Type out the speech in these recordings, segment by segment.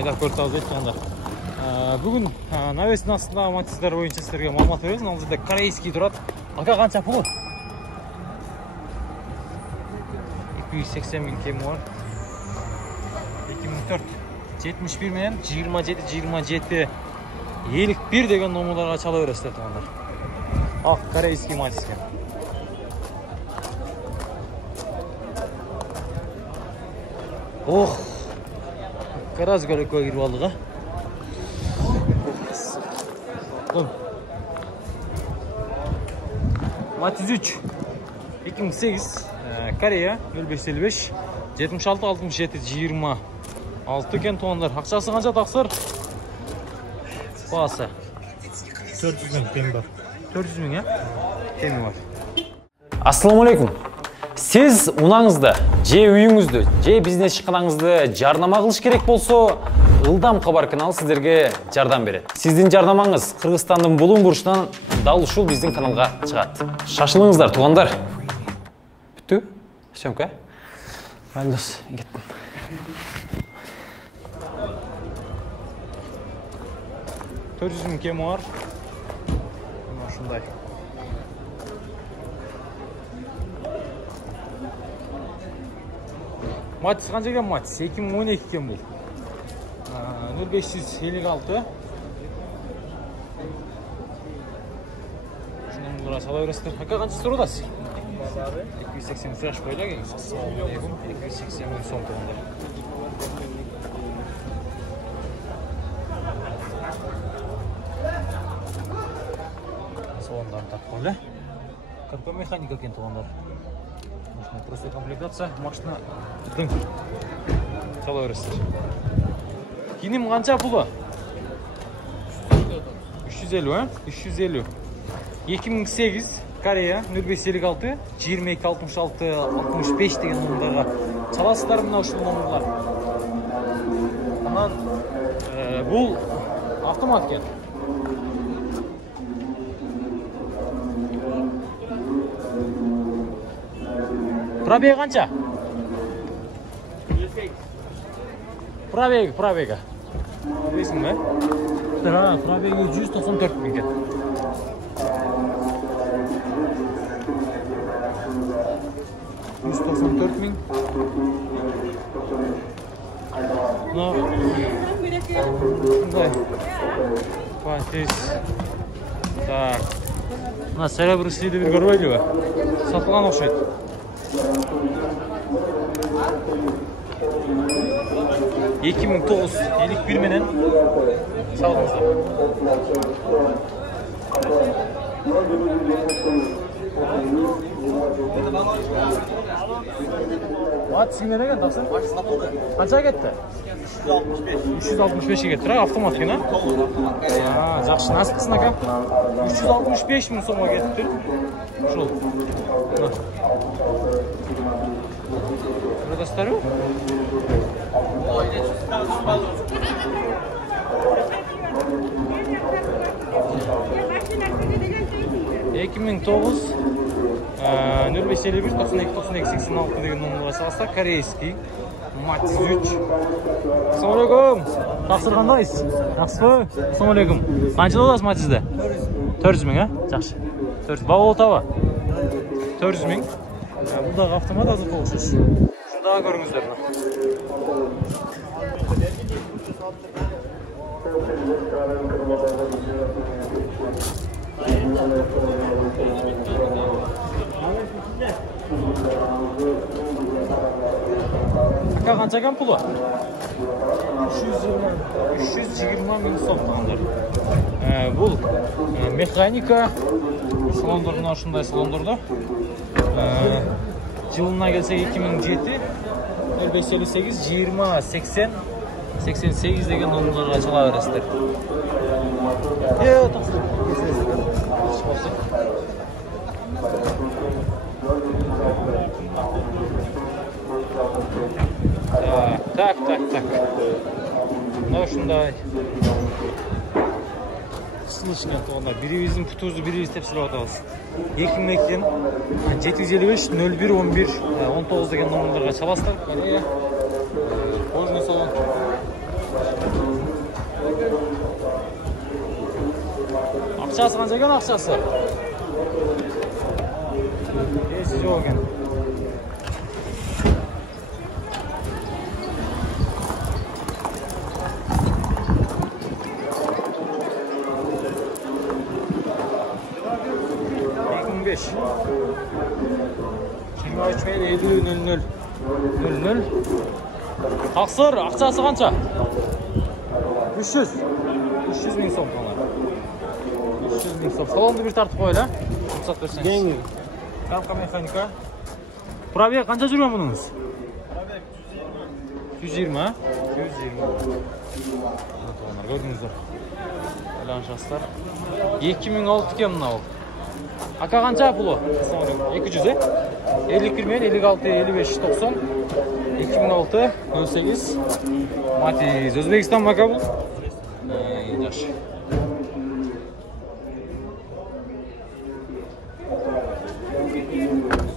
айдап көріп алып жатқандар. Бүгін навестің астындағы матчтар бойынша сіздерге маалымат береміз. Мына жерде корейский тұрады. Ака қанша пұлы? 280 000 кемі бар. 2004 71 мен 27 51 деген номерларға чала бересіздер туғандар. Ақ корейский матчке. Ох, қараз көлекке кіріп алдық, а? Матч 3 2008 Корея 0555 76 67 26 екен туғандар. Ақшасы қанша тақсыр? Бағасы 400 000 кем бар. 400 000, я? Кемі бар. Ассаламалейкум. Сіз унаңызды, же үйіңізді, же бизнес шыққаныңызды жарнама қылыш керек болса, ылдам хабар каналы сіздерге жардам береді. Сіздің жарнамаңыз Қырғызстанның бұлың бұрышынан дал ушул біздің каналға шығады. Шашылыңыздар, туғандар. Бүтті? Сөмке? Әлдос, кеттім. $400 000 кемі бар. Шындай. Матч қанша екен матч? 2012 екен бұл. 0556. Шынан бұлыра сала өрестер. Ака қанша сұрудасыз? 280 сұраш қойда кейін. 280 000 сом тұғындар. Салондарын тап қойды. Карпа механика екен тұғындар. Просто комплектация, машина дың. Сала өрестер. Кинем қанша пұлы? 350, а? 350. 2008 Корея 0556 22 66 65 деген номерға çalasыздар мына ушул номерлар. Анан бұл автомат екен. Пробег қанша? Пробега. Білесің бе? Пробеги 194 000 екен. $194 000. Но так. Мына серебрысыйды бір көрбейді бе? Сатылған оқшайды. 2009 51 менен салғымыздар. Ат сіңген екен тақсын? Қанша кетті? 365 кетті, автомат екен, а? Жақшы, насықсың ака? 365 000 сомға кетті. Шол. Продастару? 2009 0551 92 92 86 деген номерға салса, корейский матч 3. Ассалаумалейкум. Тақсыр қандайсыз? Жақсы ба? Ассалаумалейкум. Қанша оласыз матчызда? 400 000, а? Жақсы. 400. Бау отаба? 400 000. Бұлдағы автомат азыр қолшыз. Шындағы көріңіздер. Ака қанша екен пұлы? 320 000 сом тұғандар. Бұл механика салондардың ашындай салондарды. Жылына келсе 2007 0558 20 80 88 деген номерларға чала бересіздер. Так. Мына ушундай. Слышно туғанда біріміздің пұтуызды біріміз тепсіліп атабыз. 2002-ден 755 01 11 19 деген номерларға чаласыздар. Корея. Кожный салон. Ақшасы қанша екен ақшасы? Есі жоқ екен. Şimdi açmayın 50.00. Тақсыр, ақшасы қанша? 300 мың сом қана. 300 мың сом. Салонды бір тартып қойыл, рұқсат берсеңіз. Деньги. Коробка механика. Пробег қанша жүрген бұныңыз? Пробег 120, а? 120. Көрдіңіздер. Әлан жастар. 2006 кен мына ол. Ака қанша пұлы? 200, 51 мен 56, 55, 90. 2006, 08. Matiz. Өзбекстан мака бұл? Жаш.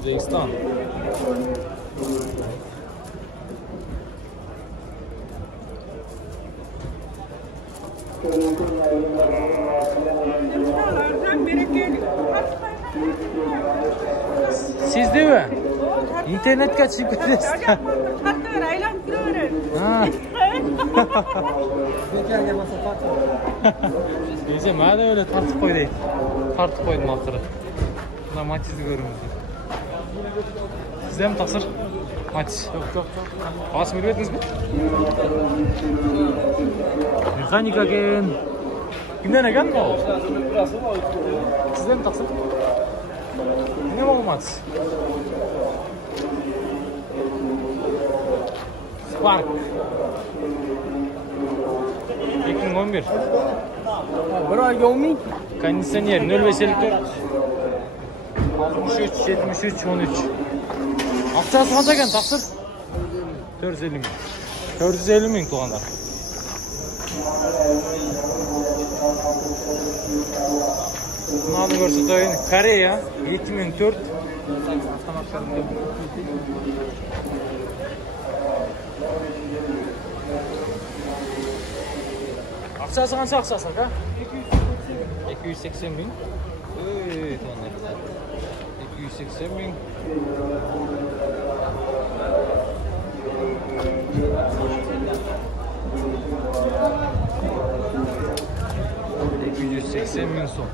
Өзбекстан. Siz de mi? İnternet kaçayım kutluyorsun. Hatta aylan kırıverir. Neyse ben de öyle tartıp koydum. Tartıp koydum altları. Buna Matiz'i görürüz. Sizde mi taksır? Matiz. Yok. Ağası mı verdiniz mi? Mekanika gen. Kimden egen mi o? Sizde mi taksır? Ne mi olmaz? Spark. 2011. Bir ay olmayın. Kondisyoner 0554. 63, 73, 13. Ақшасы қанша екен тақсыр? 450 мың. 450 мың туғандар. Мынаны көрсетейін. Корея 2004. Ақшасы қанша ақшасы, ака? 280 мың. Ой, туғандар. 280 мың. $280.000 сом.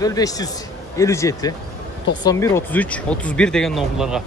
$557 91 33 31 деген номерларға